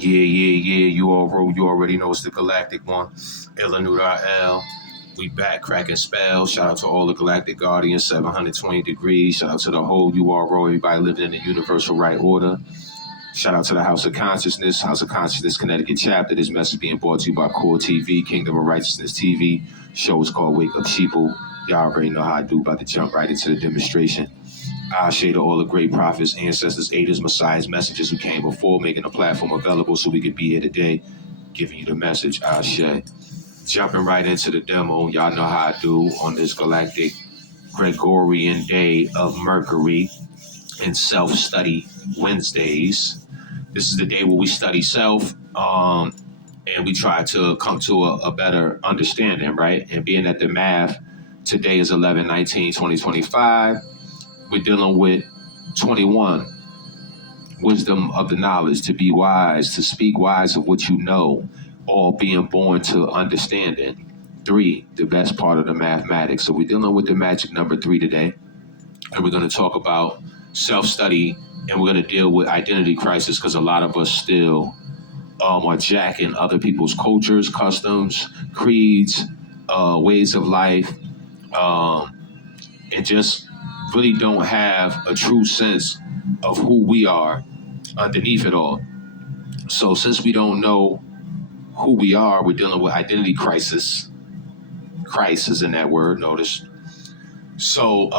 Yeah. You already know it's the galactic one. Ilanuda L. We back cracking spells. Shout out to all the galactic guardians, 720 degrees. Shout out to the whole URO, everybody living in the universal right order. Shout out to the House of Consciousness Connecticut chapter. This message being brought to you by Core TV, Kingdom of Righteousness TV. Show is called Wake Up Sheeple. Y'all already know how I do, about to jump right into the demonstration. I shade to all the great prophets, ancestors, aiders, messiahs, messengers who came before, making the platform available so we could be here today, giving you the message. I shade. Jumping right into the demo, y'all know how I do on this galactic Gregorian day of Mercury and self-study Wednesdays. This is the day where we study self, and we try to come to a better understanding, right? And being that the math today is 11/19/2025, we're dealing with 21, wisdom of the knowledge, to be wise, to speak wise of what you know, all being born to understanding. 3, the best part of the mathematics. So we're dealing with the magic number 3 today, and we're going to talk about self-study, and we're going to deal with identity crisis because a lot of us still are jacking other people's cultures, customs, creeds, ways of life, and just really don't have a true sense of who we are underneath it all. So since we don't know who we are, we're dealing with identity crisis. Christ is in that word, notice. So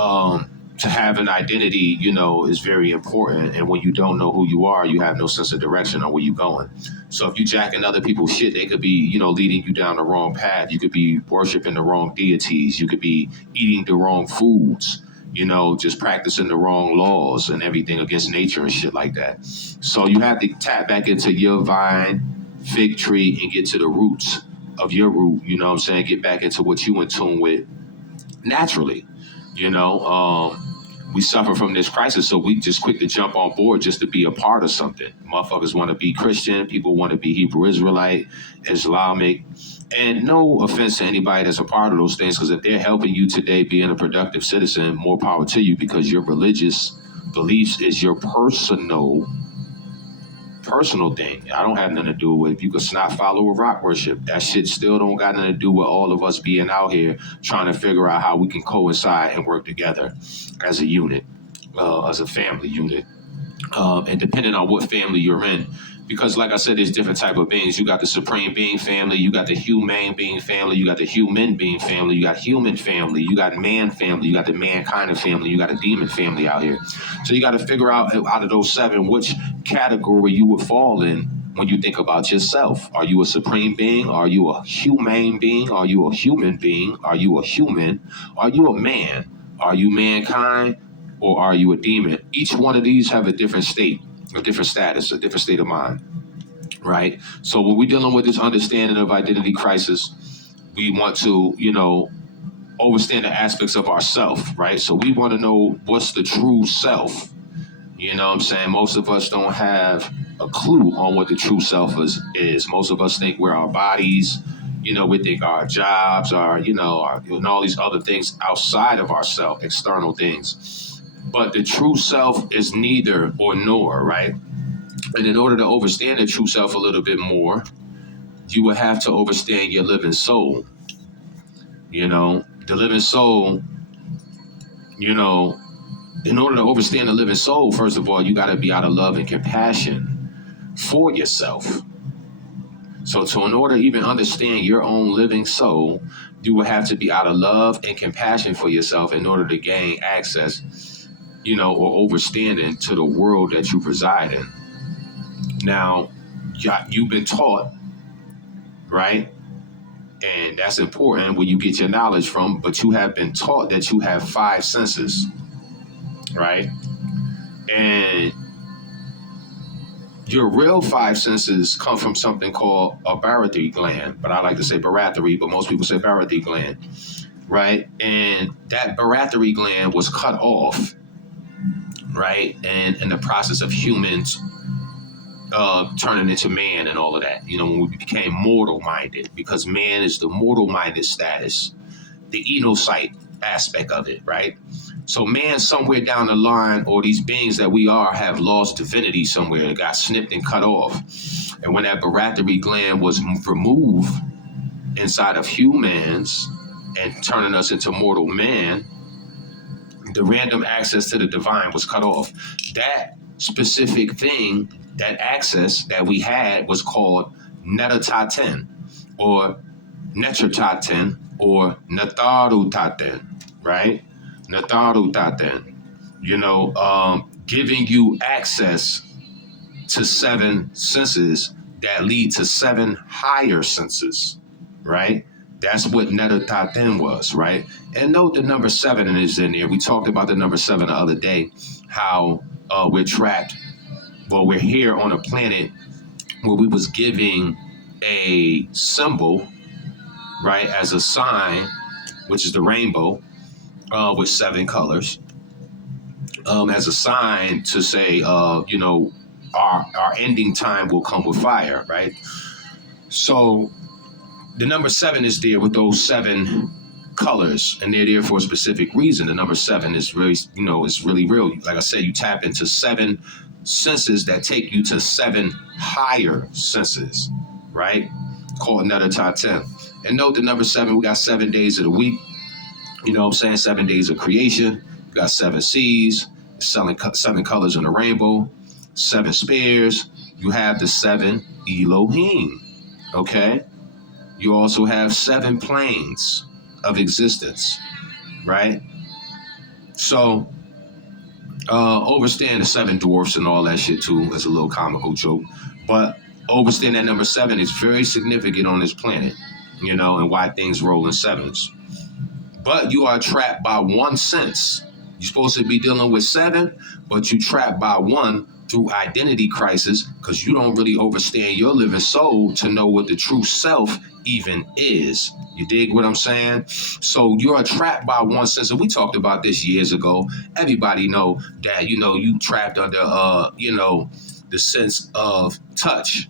to have an identity, is very important. And when you don't know who you are, you have no sense of direction on where you're going. So if you jacking other people's shit, they could be, leading you down the wrong path. You could be worshiping the wrong deities. You could be eating the wrong foods, just practicing the wrong laws and everything against nature and shit like that. So you have to tap back into your vine, fig tree, and get to the roots of your root, get back into what you in tune with naturally. We suffer from this crisis, so we just quick to jump on board just to be a part of something. Motherfuckers want to be Christian, people want to be Hebrew Israelite, Islamic, and no offense to anybody that's a part of those things, because if they're helping you today being a productive citizen, more power to you, because your religious beliefs is your personal thing. I don't have nothing to do with, if you could not follow a rock worship, that shit still don't got nothing to do with all of us being out here trying to figure out how we can coincide and work together as a unit, as a family unit, and depending on what family you're in. Because like I said, there's different type of beings. You got the supreme being family, you got the humane being family, you got the human being family, you got human family, you got man family, you got the mankind of family, you got a demon family out here. So you got to figure out of those 7, which category you would fall in when you think about yourself. Are you a supreme being? Are you a humane being? Are you a human being? Are you a human? Are you a man? Are you mankind? Or are you a demon? Each one of these have a different state, a different status, a different state of mind, right? So when we're dealing with this understanding of identity crisis, we want to, understand the aspects of ourself, right? So we want to know what's the true self. Most of us don't have a clue on what the true self is. Most of us think we're our bodies, we think our jobs are, and all these other things outside of ourself, external things. But the true self is neither or nor, right? And in order to understand the true self a little bit more, you would have to understand your living soul. The living soul, in order to understand the living soul, first of all, you got to be out of love and compassion for yourself. So in order to even understand your own living soul, you would have to be out of love and compassion for yourself in order to gain access, or understanding to the world that you reside in. Now, you've been taught, right? And that's important where you get your knowledge from, but you have been taught that you have 5 senses, right? And your real 5 senses come from something called a barotheric gland, but I like to say barotheric, but most people say barotheric gland, right? And that barotheric gland was cut off, right? And in the process of humans turning into man and all of that, when we became mortal-minded, because man is the mortal-minded status, the enocyte aspect of it, right? So man, somewhere down the line, or these beings that we are, have lost divinity somewhere. It got snipped and cut off. And when that baratary gland was removed inside of humans and turning us into mortal man, the random access to the divine was cut off. That specific thing, that access that we had was called Netataten or Netrataten or Natharutaten, right? Natharutaten, giving you access to seven senses that lead to seven higher senses, right? That's what Netataten was, right? And note the number seven is in there. We talked about the number seven the other day, how we're trapped. Well, we're here on a planet where we was giving a symbol, right, as a sign, which is the rainbow, with seven colors, as a sign to say, our ending time will come with fire, right? So the number seven is there with those seven colors, and they're there for a specific reason. The number seven is really, it's really real. Like I said, you tap into seven senses that take you to seven higher senses, right? Called another top 10. And note the number seven, we got 7 days of the week. You know what I'm saying? 7 days of creation. You got seven seas, seven colors in the rainbow, seven spears. You have the seven Elohim, okay? You also have seven planes of existence, right? So, overstand the seven dwarfs and all that shit too as a little comical joke. But overstand that number seven is very significant on this planet, and why things roll in sevens. But you are trapped by one sense. You're supposed to be dealing with seven, but you trapped by one through identity crisis because you don't really understand your living soul to know what the true self even is. You dig what I'm saying? So you're trapped by one sense. And we talked about this years ago. Everybody know that, you trapped under, the sense of touch.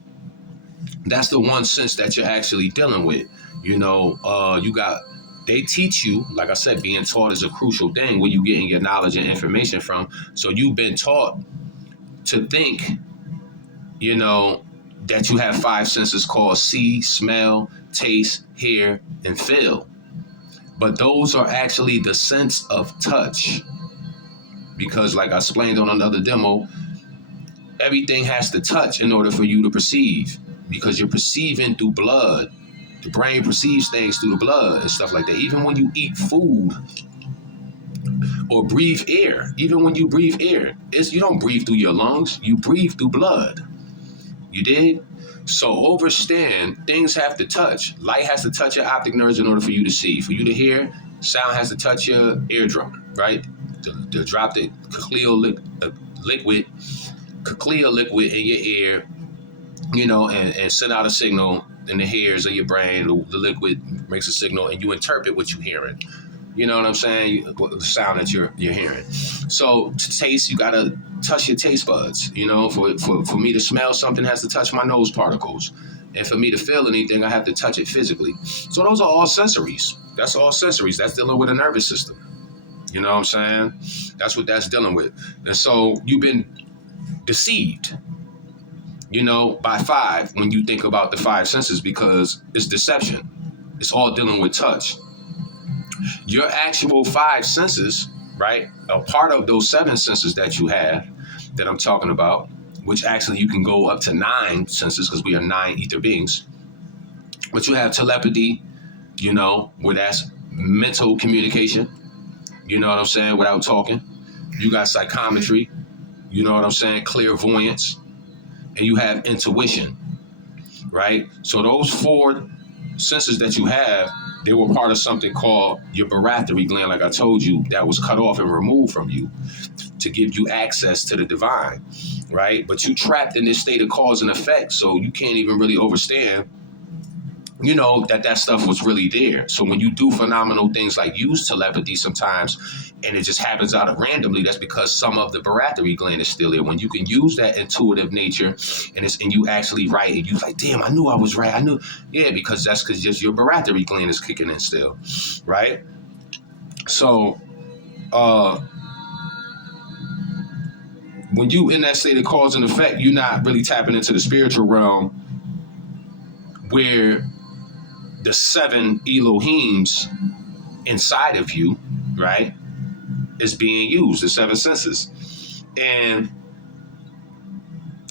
That's the one sense that you're actually dealing with. They teach you, like I said, being taught is a crucial thing where you're getting your knowledge and information from. So you've been taught to think, that you have five senses called see, smell, taste, hear, and feel. But those are actually the sense of touch. Because like I explained on another demo, everything has to touch in order for you to perceive. Because you're perceiving through blood. The brain perceives things through the blood and stuff like that. Even when you eat food or breathe air, you don't breathe through your lungs, you breathe through blood. You dig? So understand, things have to touch. Light has to touch your optic nerves in order for you to see. For you to hear, sound has to touch your eardrum, right? To drop the cochlear liquid in your ear, and send out a signal in the hairs of your brain. The liquid makes a signal, and you interpret what you're hearing. You know what I'm saying? The sound that you're hearing. So to taste, you gotta touch your taste buds. For me to smell something has to touch my nose particles, and for me to feel anything, I have to touch it physically. So those are all sensories. That's all sensories. That's dealing with a nervous system. You know what I'm saying? That's what that's dealing with. And so you've been deceived, by five when you think about the five senses because it's deception. It's all dealing with touch. Your actual five senses, right, a part of those seven senses that you have that I'm talking about, which actually you can go up to 9 senses because we are 9 ether beings. But you have telepathy, where that's mental communication, you know what I'm saying, without talking. You got psychometry, you know what I'm saying, clairvoyance, and you have intuition, right? So those 4 senses that you have, they were part of something called your baratary gland, like I told you, that was cut off and removed from you to give you access to the divine, right? But you trapped in this state of cause and effect, so you can't even really understand, that stuff was really there. So when you do phenomenal things like use telepathy sometimes, and it just happens out of randomly, that's because some of the baratary gland is still there. When you can use that intuitive nature and you actually write it, you're like, damn, I knew I was right. I knew. Yeah, because just your baratary gland is kicking in still, right? So when you in that state of cause and effect, you're not really tapping into the spiritual realm where the 7 Elohims inside of you, right, is being used, the 7 senses. And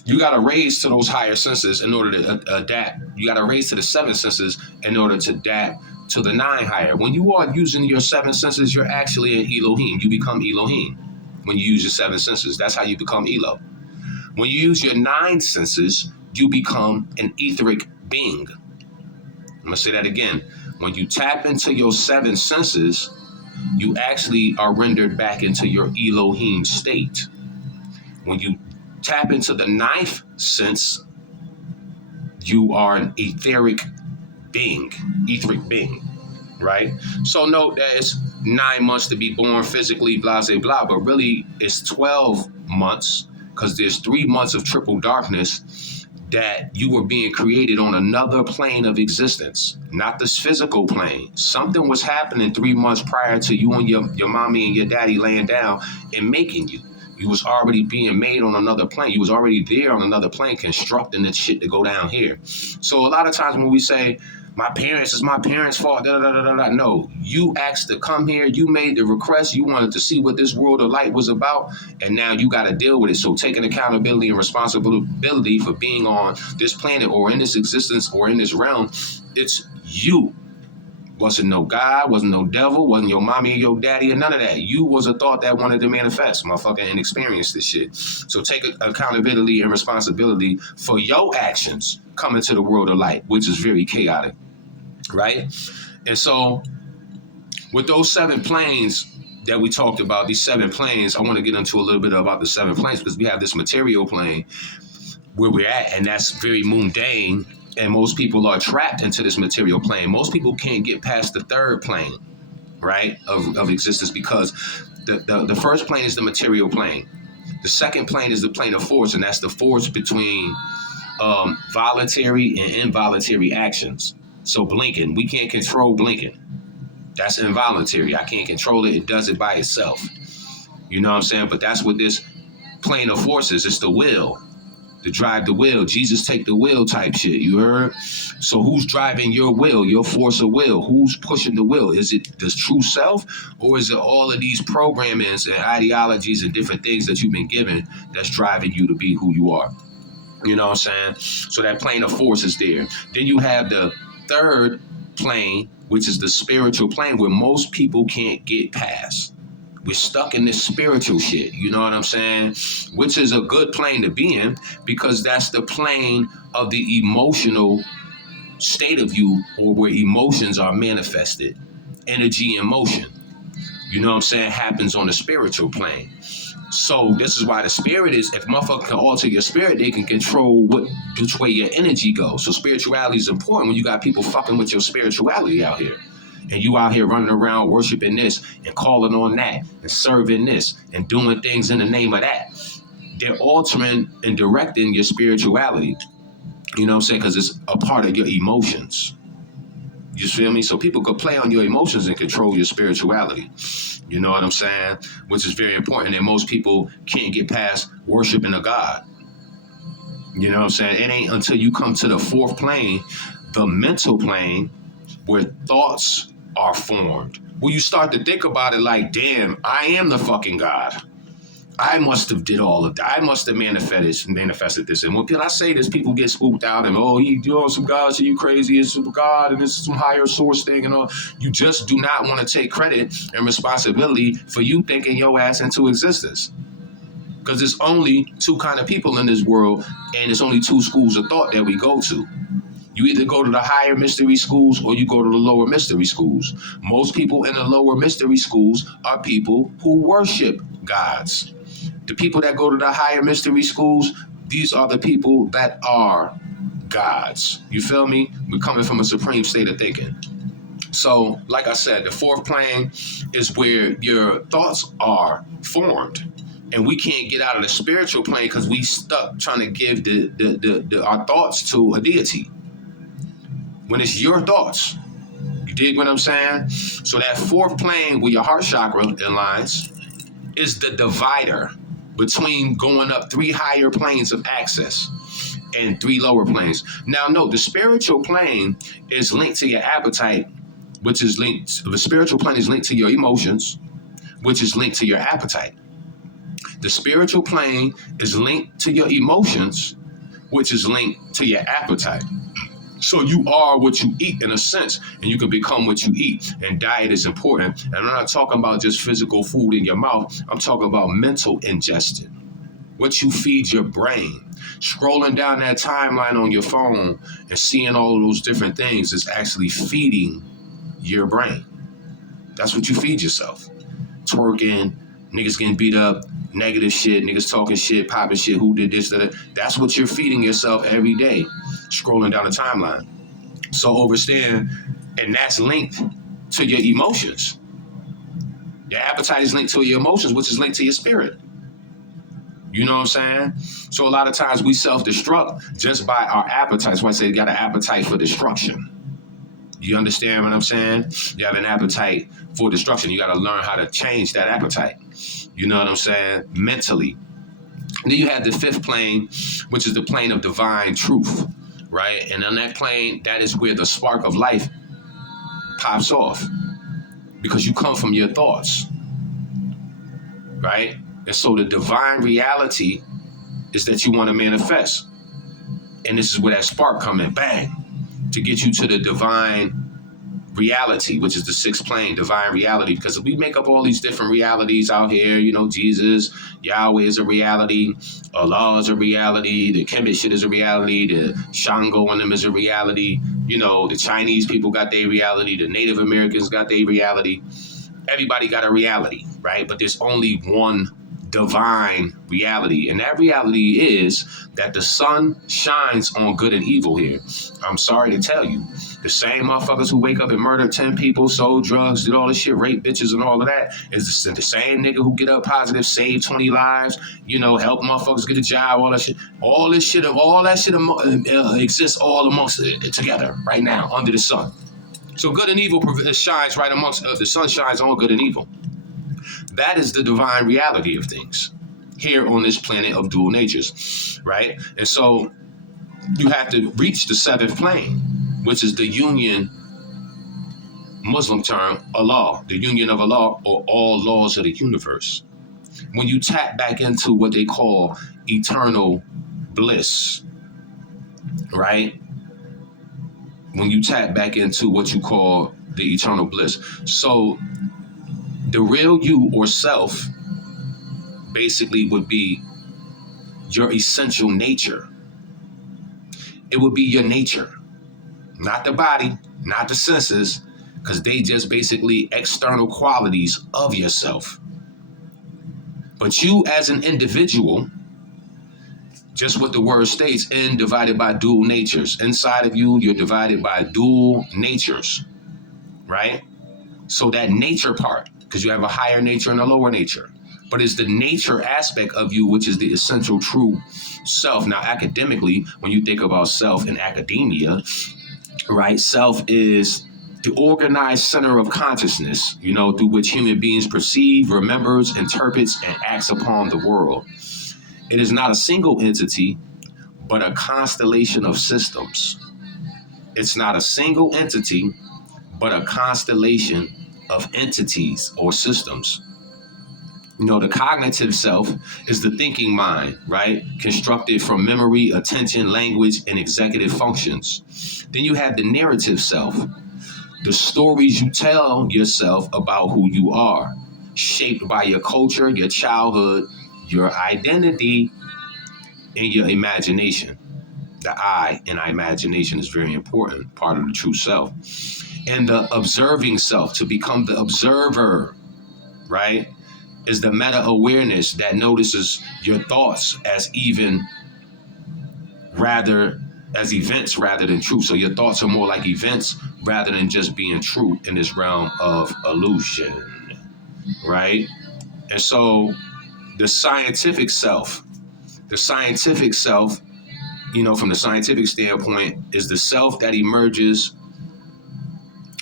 you got to raise to those higher senses in order to adapt. You got to raise to the 7 senses in order to adapt to the 9 higher. When you are using your 7 senses, you're actually an Elohim. You become Elohim when you use your 7 senses. That's how you become Elo. When you use your 9 senses, you become an etheric being. I'm going to say that again. When you tap into your 7 senses, you actually are rendered back into your Elohim state. When you tap into the 9th sense, you are an etheric being, right? So note that it's 9 months to be born physically, blah, blah, blah, but really it's 12 months because there's 3 months of triple darkness that you were being created on another plane of existence, not this physical plane. Something was happening 3 months prior to you and your mommy and your daddy laying down and making you. You was already being made on another plane. You was already there on another plane constructing the shit to go down here. So a lot of times when we say, my parents, it's my parents' fault, no, you asked to come here. You made the request. You wanted to see what this world of light was about. And now you got to deal with it. So taking accountability and responsibility for being on this planet or in this existence or in this realm, it's you. Wasn't no God, wasn't no devil, wasn't your mommy or your daddy or none of that. You was a thought that wanted to manifest, motherfucker, and experience this shit. So take accountability and responsibility for your actions coming to the world of light, which is very chaotic, right? And so with those 7 planes that we talked about, these 7 planes, I want to get into a little bit about the 7 planes because we have this material plane where we're at, and that's very mundane. And most people are trapped into this material plane. Most people can't get past the 3rd plane, right, of existence because the first plane is the material plane. The 2nd plane is the plane of force, and that's the force between voluntary and involuntary actions. So blinking, we can't control blinking. That's involuntary. I can't control it. It does it by itself. You know what I'm saying? But that's what this plane of force is. It's the will. To drive the will, Jesus take the wheel type shit, you heard? So who's driving your will, your force of will? Who's pushing the will? Is it the true self, or is it all of these programmings and ideologies and different things that you've been given that's driving you to be who you are? You know what I'm saying? So that plane of force is there. Then you have the 3rd plane, which is the spiritual plane where most people can't get past. We're stuck in this spiritual shit, you know what I'm saying? Which is a good plane to be in because that's the plane of the emotional state of you or where emotions are manifested. Energy and motion, you know what I'm saying, happens on the spiritual plane. So this is why the spirit is, if motherfucker can alter your spirit, they can control which way your energy goes. So spirituality is important when you got people fucking with your spirituality out here. And you out here running around worshiping this and calling on that and serving this and doing things in the name of that. They're altering and directing your spirituality. You know what I'm saying? Because it's a part of your emotions. You feel me? So people could play on your emotions and control your spirituality. You know what I'm saying? Which is very important. And most people can't get past worshiping a God. You know what I'm saying? It ain't until you come to the 4th plane, the mental plane, where thoughts are formed. Well, you start to think about it like, damn, I am the fucking God. I must have did all of that. I must have manifested this. And when I say this, people get spooked out and, oh, you doing some God shit, you crazy, it's some God, and this is some higher source thing and all. You just do not want to take credit and responsibility for you thinking your ass into existence. Because there's only 2 kind of people in this world, and there's only 2 schools of thought that we go to. You either go to the higher mystery schools or you go to the lower mystery schools. Most people in the lower mystery schools are people who worship gods. The people that go to the higher mystery schools, these are the people that are gods. You feel me? We're coming from a supreme state of thinking. So, like I said, the 4th plane is where your thoughts are formed. And we can't get out of the spiritual plane because we stuck trying to give our thoughts to a deity. When it's your thoughts. You dig what I'm saying? So that 4th plane where your heart chakra aligns is the divider. between going up 3 higher planes of access and 3 lower planes. Now, note, the spiritual plane is linked to your appetite, which is linked, the spiritual plane is linked to your emotions, which is linked to your appetite. The spiritual plane is linked to your emotions, which is linked to your appetite. So you are what you eat in a sense, and you can become what you eat. And diet is important. And I'm not talking about just physical food in your mouth. I'm talking about mental ingestion. What you feed your brain. Scrolling down that timeline on your phone and seeing all of those different things is actually feeding your brain. That's what you feed yourself. Twerking, niggas getting beat up, negative shit, niggas talking shit, popping shit, who did this, that. That's what you're feeding yourself every day, scrolling down the timeline. So overstand, and that's linked to your emotions. Your appetite is linked to your emotions, which is linked to your spirit. You know what I'm saying? So a lot of times we self-destruct just by our appetites. Why I say you got an appetite for destruction. You understand what I'm saying? You have an appetite for destruction. You got to learn how to change that appetite. You know what I'm saying? Mentally. Then you have the 5th plane, which is the plane of divine truth, right? And on that plane, that is where the spark of life pops off because you come from your thoughts, right? And so the divine reality is that you want to manifest. And this is where that spark comes in, bang, to get you to the divine reality, which is the 6th plane, divine reality, because we make up all these different realities out here. You know, Jesus, Yahweh is a reality, Allah is a reality, the Kemet shit is a reality, the Shango and them is a reality. You know, the Chinese people got their reality, the Native Americans got their reality. Everybody got a reality, right? But there's only one divine reality, and that reality is that the sun shines on good and evil here. I'm sorry to tell you, the same motherfuckers who wake up and murder 10 people, sold drugs, did all this shit, rape bitches and all of that, is the same nigga who get up positive, save 20 lives, you know, help motherfuckers get a job, all that shit. All that shit exists all amongst it together right now under the sun. So good and evil shines right amongst, the sun shines on good and evil. That is the divine reality of things here on this planet of dual natures, right? And so you have to reach the 7th plane, which is the union, Muslim term, Allah, the union of Allah, or all laws of the universe. When you tap back into what they call eternal bliss, right? When you tap back into what you call the eternal bliss. So the real you or self basically would be your essential nature. It would be your nature, not the body, not the senses, because they just basically external qualities of yourself. But you as an individual, just what the word states, in divided by dual natures. Inside of you, you're divided by dual natures, right? So that nature part, because you have a higher nature and a lower nature, but it's the nature aspect of you, which is the essential true self. Now, academically, when you think about self in academia, right, self is the organized center of consciousness, you know, through which human beings perceive, remembers, interprets, and acts upon the world. It is not a single entity, but a constellation of systems. It's not a single entity, but a constellation of entities or systems. You know, the cognitive self is the thinking mind, right? Constructed from memory, attention, language, and executive functions. Then you have the narrative self, the stories you tell yourself about who you are, shaped by your culture, your childhood, your identity, and your imagination. The I in our imagination is very important, part of the true self. And the observing self, to become the observer, right, is the meta-awareness that notices your thoughts as as events rather than truth. So your thoughts are more like events rather than just being true in this realm of illusion, right? And so the scientific self, you know, from the scientific standpoint, is the self that emerges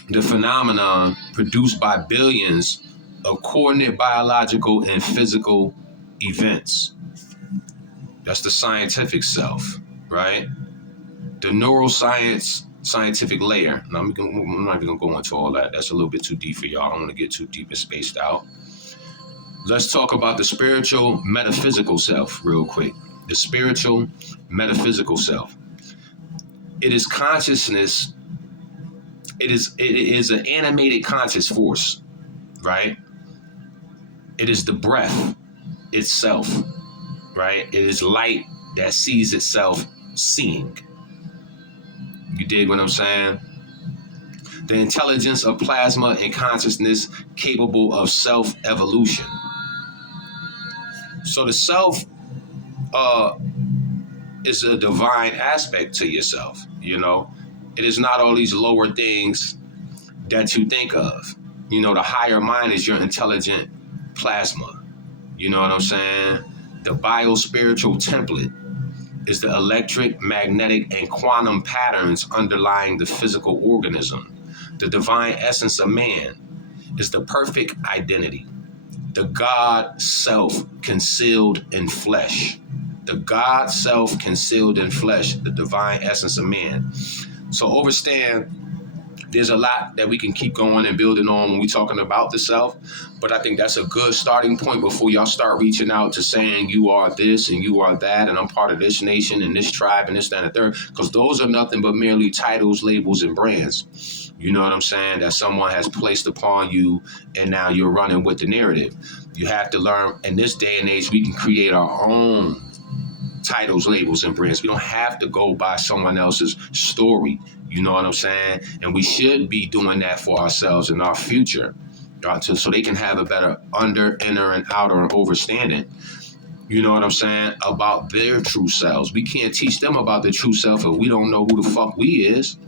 the phenomenon produced by billions of coordinate biological and physical events. That's the scientific self, right? The neuroscience, scientific layer. Now, I'm not even going to go into all that. That's a little bit too deep for y'all. I don't want to get too deep and spaced out. Let's talk about the spiritual, metaphysical self real quick. The spiritual, metaphysical self. It is consciousness. It is an animated conscious force, right? It is the breath itself, right? It is light that sees itself seeing. You dig what I'm saying? The intelligence of plasma and consciousness capable of self-evolution. So the self is a divine aspect to yourself, you know? It is not all these lower things that you think of. You know, the higher mind is your intelligent plasma. You know what I'm saying? The biospiritual template is the electric, magnetic, and quantum patterns underlying the physical organism. The divine essence of man is the perfect identity. The God self concealed in flesh. The God self concealed in flesh, the divine essence of man. So understand, there's a lot that we can keep going and building on when we're talking about the self, but I think that's a good starting point before y'all start reaching out to saying you are this and you are that, and I'm part of this nation and this tribe and this, that, and the third, because those are nothing but merely titles, labels, and brands. You know what I'm saying? That someone has placed upon you, and now you're running with the narrative. You have to learn, in this day and age, we can create our own titles, labels, and brands. We don't have to go by someone else's story. You know what I'm saying? And we should be doing that for ourselves in our future, so they can have a better under, inner, and outer understanding. You know what I'm saying? About their true selves. We can't teach them about their true self if we don't know who the fuck we is.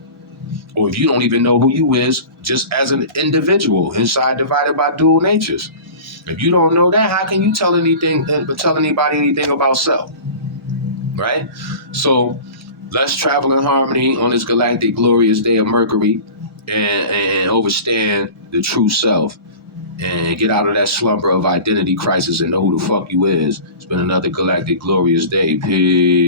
Or if you don't even know who you is, just as an individual inside divided by dual natures. If you don't know that, how can you tell anybody anything about self? Right? So let's travel in harmony on this galactic glorious day of Mercury and understand the true self and get out of that slumber of identity crisis and know who the fuck you is. It's been another galactic glorious day. Peace.